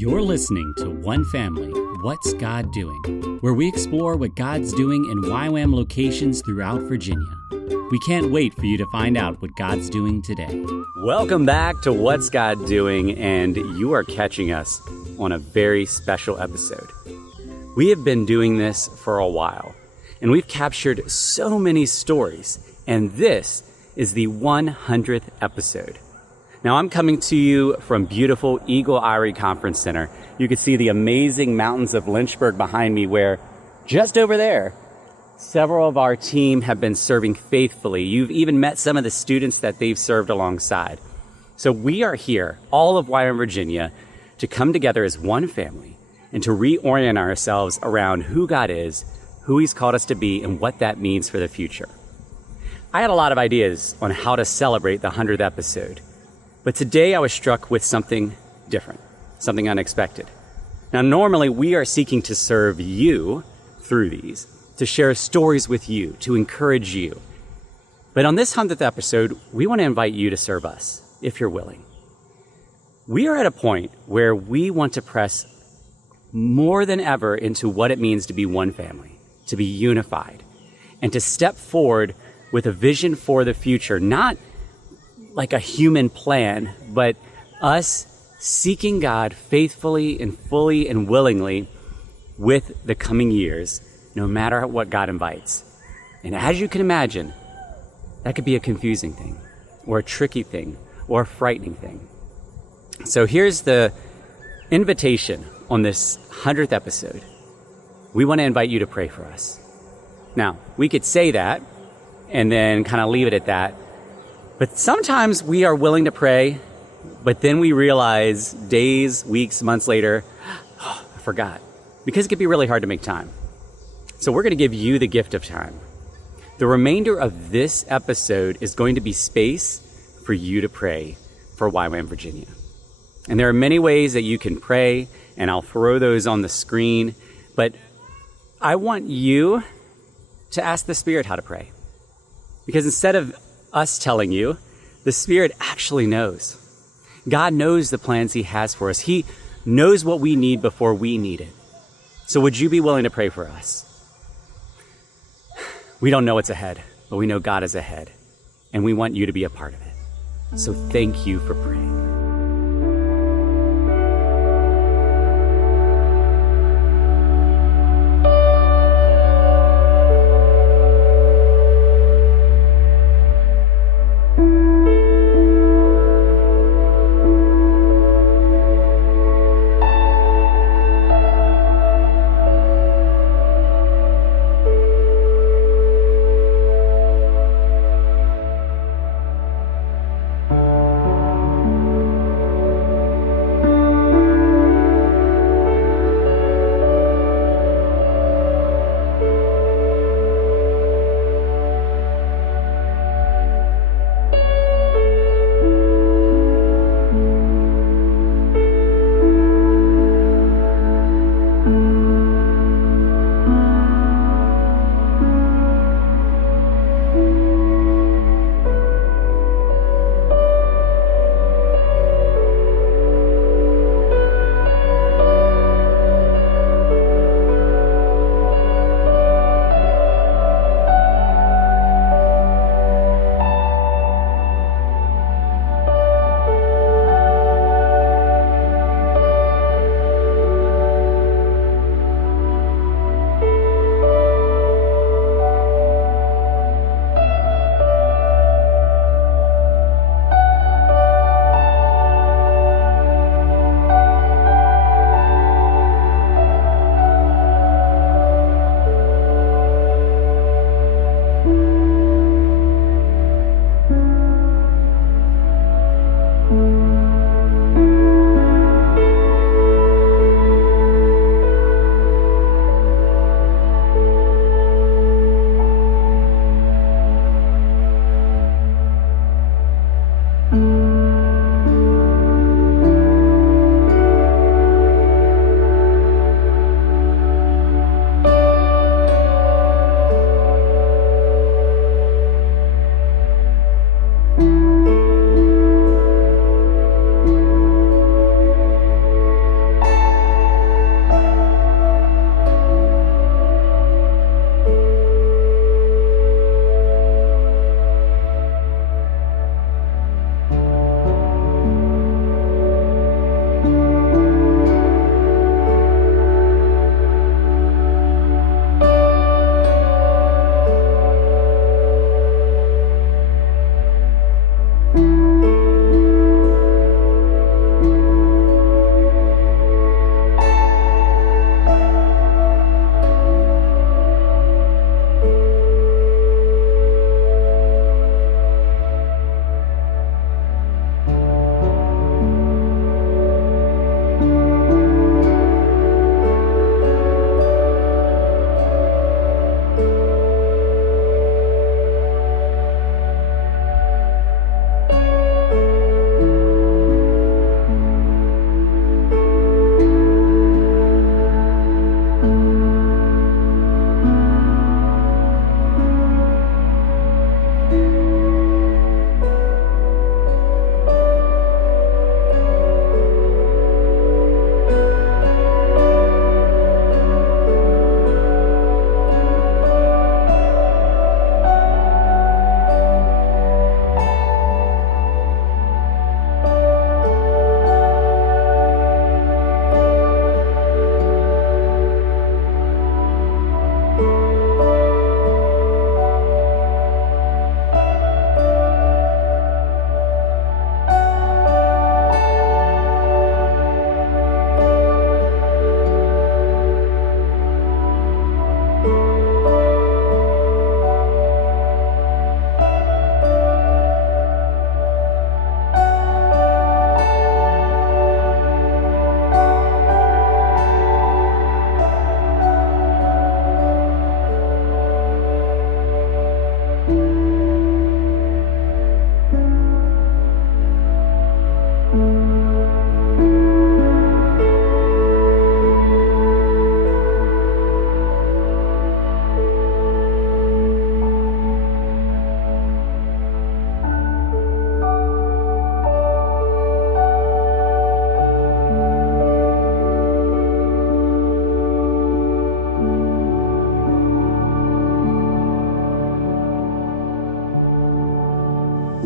You're listening to One Family, What's God Doing? Where we explore what God's doing in YWAM locations throughout Virginia. We can't wait for you to find out what God's doing today. Welcome back to What's God Doing, and you are catching us on a very special episode. We have been doing this for a while, and we've captured so many stories, and this is the 100th episode. Now, I'm coming to you from beautiful Eagle Eyrie Conference Center. You can see the amazing mountains of Lynchburg behind me, where just over there, several of our team have been serving faithfully. You've even met some of the students that they've served alongside. So we are here, all of YWAM Virginia, to come together as one family and to reorient ourselves around who God is, who He's called us to be, and what that means for the future. I had a lot of ideas on how to celebrate the 100th episode. But today I was struck with something different, something unexpected. Now, normally we are seeking to serve you through these, to share stories with you, to encourage you. But on this 100th episode, we want to invite you to serve us, if you're willing. We are at a point where we want to press more than ever into what it means to be one family, to be unified, and to step forward with a vision for the future, not like a human plan, but us seeking God faithfully and fully and willingly with the coming years, no matter what God invites. And as you can imagine, that could be a confusing thing, or a tricky thing, or a frightening thing. So here's the invitation on this 100th episode. We want to invite you to pray for us. Now, we could say that and then kind of leave it at that. But sometimes we are willing to pray, but then we realize days, weeks, months later, oh, I forgot. Because it can be really hard to make time. So we're going to give you the gift of time. The remainder of this episode is going to be space for you to pray for YWAM Virginia. And there are many ways that you can pray, and I'll throw those on the screen. But I want you to ask the Spirit how to pray. Because instead of us telling you, the Spirit actually knows. God knows the plans He has for us. He knows what we need before we need it. So would you be willing to pray for us? We don't know what's ahead, but we know God is ahead, and we want you to be a part of it. So thank you for praying.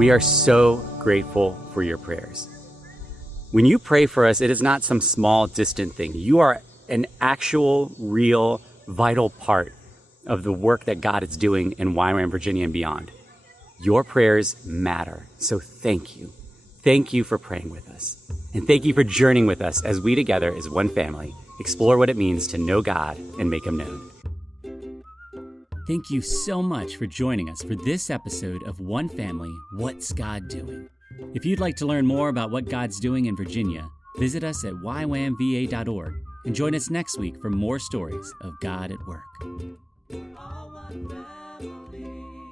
We are so grateful for your prayers. When you pray for us, it is not some small, distant thing. You are an actual, real, vital part of the work that God is doing in YWAM Virginia and beyond. Your prayers matter, so thank you. Thank you for praying with us. And thank you for journeying with us as we together, as one family, explore what it means to know God and make Him known. Thank you so much for joining us for this episode of One Family, What's God Doing? If you'd like to learn more about what God's doing in Virginia, visit us at ywamva.org and join us next week for more stories of God at work. All one family.